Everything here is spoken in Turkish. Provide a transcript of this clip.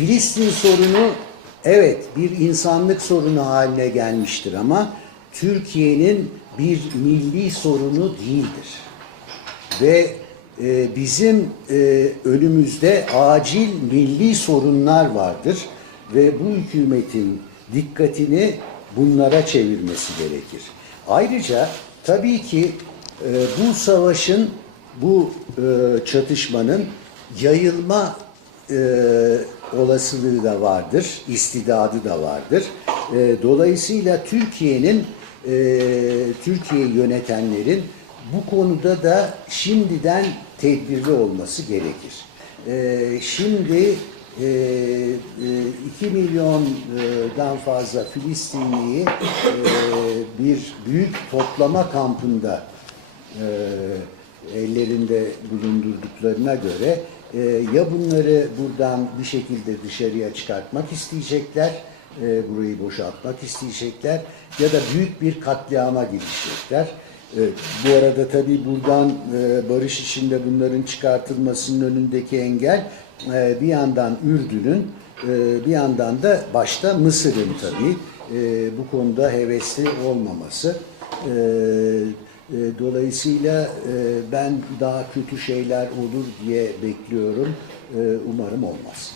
Filistin sorunu evet bir insanlık sorunu haline gelmiştir ama Türkiye'nin bir milli sorunu değildir. Ve e, bizim e, önümüzde acil milli sorunlar vardır ve bu hükümetin dikkatini bunlara çevirmesi gerekir. Ayrıca tabii ki e, bu savaşın, bu e, çatışmanın yayılma e, olasılığı da vardır, istidadı da vardır. E, dolayısıyla Türkiye'nin, e, Türkiye yönetenlerin bu konuda da şimdiden tedbirli olması gerekir. E, şimdi e, e, 2 milyondan fazla Filistinliyi e, bir büyük toplama kampında e, ellerinde bulundurduklarına göre e, ya bunları buradan bir şekilde dışarıya çıkartmak isteyecekler, e, burayı boşaltmak isteyecekler ya da büyük bir katliama girecekler. E, bu arada tabii buradan e, barış içinde bunların çıkartılmasının önündeki engel e, bir yandan Ürdün'ün e, bir yandan da başta Mısır'ın tabii e, bu konuda hevesli olmaması. E, e, dolayısıyla e, ben daha kötü şeyler olur diye bekliyorum. E, umarım olmaz.